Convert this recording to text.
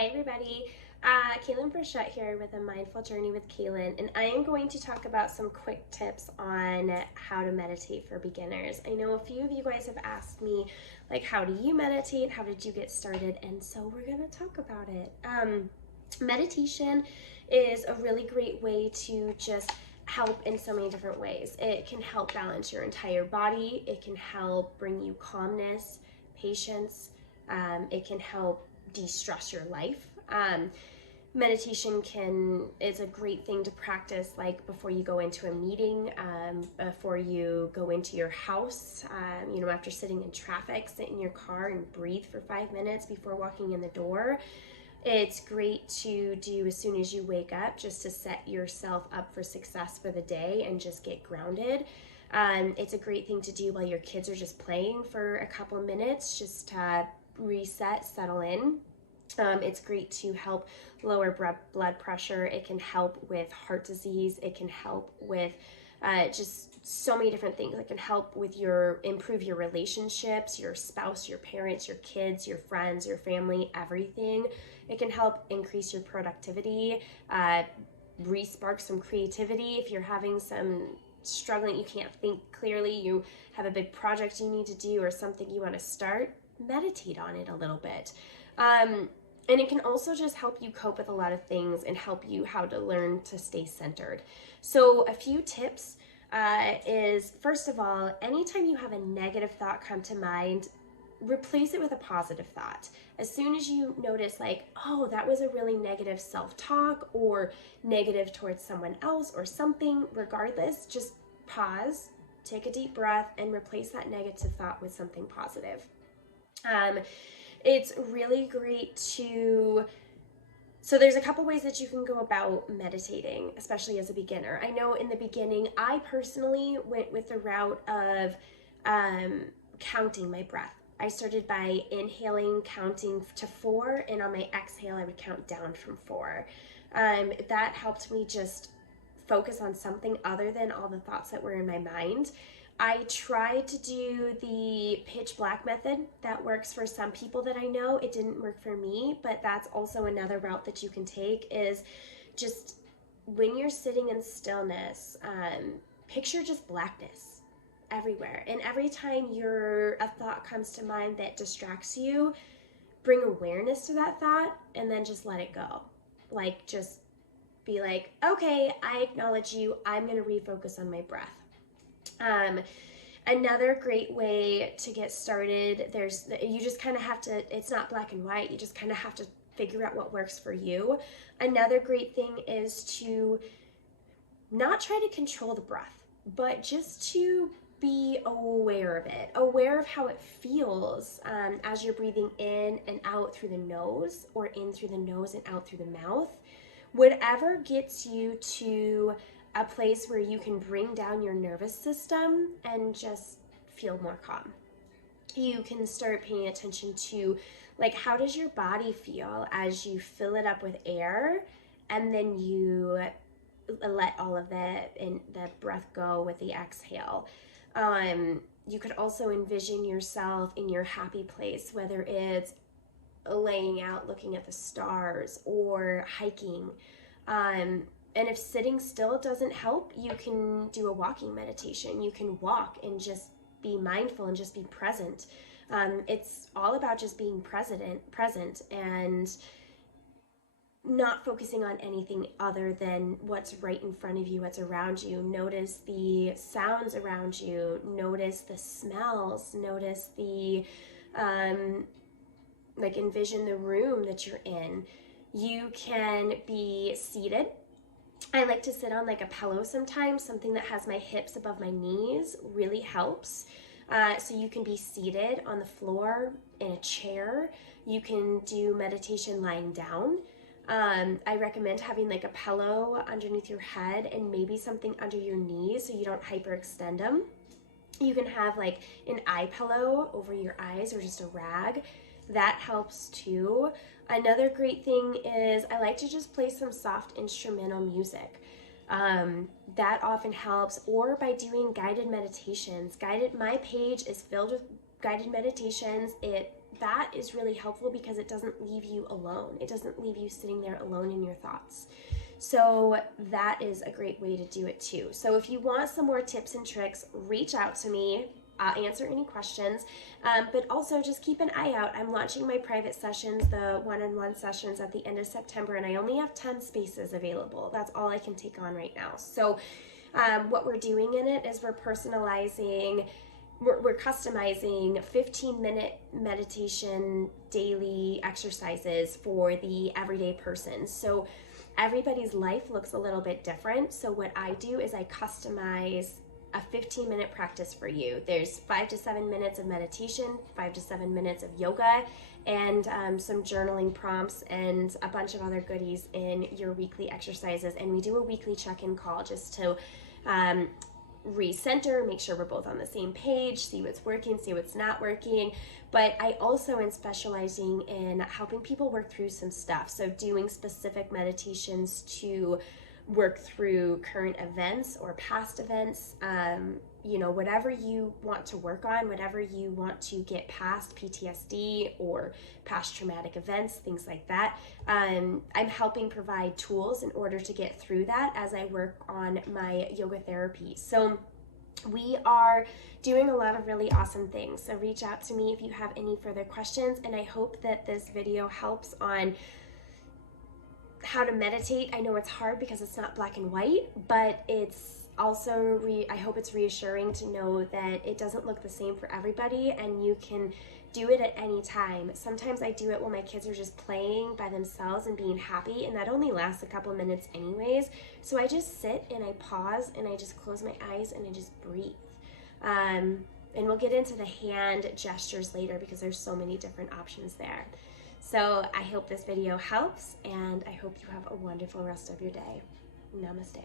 Hi everybody, Kaylin Burchett here with a Mindful Journey with Kaylin, and I am going to talk about some quick tips on how to meditate for beginners. I know a few of you guys have asked me, like, how do you meditate? How did you get started? And so we're going to talk about it. Meditation is a really great way to just help in so many different ways. It can help balance your entire body. It can help bring you calmness, patience. It can help de-stress your life. Meditation is a great thing to practice, like before you go into a meeting, before you go into your house, after sitting in traffic, sit in your car and breathe for 5 minutes before walking in the door. It's great to do as soon as you wake up, just to set yourself up for success for the day and just get grounded. It's a great thing to do while your kids are just playing for a couple minutes, just to reset, settle in. It's great to help lower blood pressure. It can help with heart disease. It can help with just so many different things. It can help with improve your relationships, your spouse, your parents, your kids, your friends, your family, everything. It can help increase your productivity, re-spark some creativity. If you're having some struggling, you can't think clearly, you have a big project you need to do or something you want to start, meditate on it a little bit. And it can also just help you cope with a lot of things and help you how to learn to stay centered. So a few tips is, first of all, anytime you have a negative thought come to mind, replace it with a positive thought. As soon as you notice, like, oh, that was a really negative self-talk or negative towards someone else or something, regardless, just pause, take a deep breath, and replace that negative thought with something positive. It's really great so there's a couple ways that you can go about meditating, especially as a beginner. I know in the beginning, I personally went with the route of counting my breath. I started by inhaling, counting to 4, and on my exhale, I would count down from 4. That helped me just focus on something other than all the thoughts that were in my mind. I tried to do the pitch black method. That works for some people that I know. It didn't work for me, but that's also another route that you can take, is just when you're sitting in stillness, picture just blackness everywhere. And every time a thought comes to mind that distracts you, bring awareness to that thought and then just let it go. Like, just be like, okay, I acknowledge you. I'm going to refocus on my breath. Another great way to get started, you just kind of have to, it's not black and white, you just kind of have to figure out what works for you. Another great thing is to not try to control the breath, but just to be aware of it, aware of how it feels as you're breathing in and out through the nose, or in through the nose and out through the mouth. Whatever gets you to a place where you can bring down your nervous system and just feel more calm. You can start paying attention to, like, how does your body feel as you fill it up with air and then you let all of the breath go with the exhale. You could also envision yourself in your happy place, whether it's laying out looking at the stars or hiking. And if sitting still doesn't help, you can do a walking meditation. You can walk and just be mindful and just be present. It's all about just being present and not focusing on anything other than what's right in front of you, what's around you. Notice the sounds around you. Notice the smells. Notice envision the room that you're in. You can be seated. I like to sit on like a pillow sometimes. Something that has my hips above my knees really helps. So you can be seated on the floor, in a chair. You can do meditation lying down. I recommend having like a pillow underneath your head and maybe something under your knees so you don't hyperextend them. You can have like an eye pillow over your eyes or just a rag. That helps too. Another great thing is I like to just play some soft instrumental music. That often helps, or by doing guided meditations. My page is filled with guided meditations. It that is really helpful because it doesn't leave you alone. It doesn't leave you sitting there alone in your thoughts. So that is a great way to do it too. So if you want some more tips and tricks, reach out to me. I'll answer any questions, but also just keep an eye out. I'm launching my private sessions, the one-on-one sessions, at the end of September, and I only have 10 spaces available. That's all I can take on right now. So what we're doing in it is we're personalizing, we're customizing 15-minute meditation daily exercises for the everyday person. So everybody's life looks a little bit different. So what I do is I customize a 15-minute practice for you. There's 5 to 7 minutes of meditation, 5 to 7 minutes of yoga, and some journaling prompts and a bunch of other goodies in your weekly exercises. And we do a weekly check-in call just to recenter, make sure we're both on the same page, see what's working, see what's not working. But I also am specializing in helping people work through some stuff. So doing specific meditations to work through current events or past events, whatever you want to work on, whatever you want to get past, PTSD or past traumatic events, things like that. I'm helping provide tools in order to get through that as I work on my yoga therapy. So we are doing a lot of really awesome things. So reach out to me if you have any further questions, and I hope that this video helps on how to meditate. I know it's hard because it's not black and white, but it's also, I hope it's reassuring to know that it doesn't look the same for everybody and you can do it at any time. Sometimes I do it when my kids are just playing by themselves and being happy, and that only lasts a couple minutes anyways. So I just sit and I pause and I just close my eyes and I just breathe. And we'll get into the hand gestures later because there's so many different options there. So I hope this video helps, and I hope you have a wonderful rest of your day. Namaste.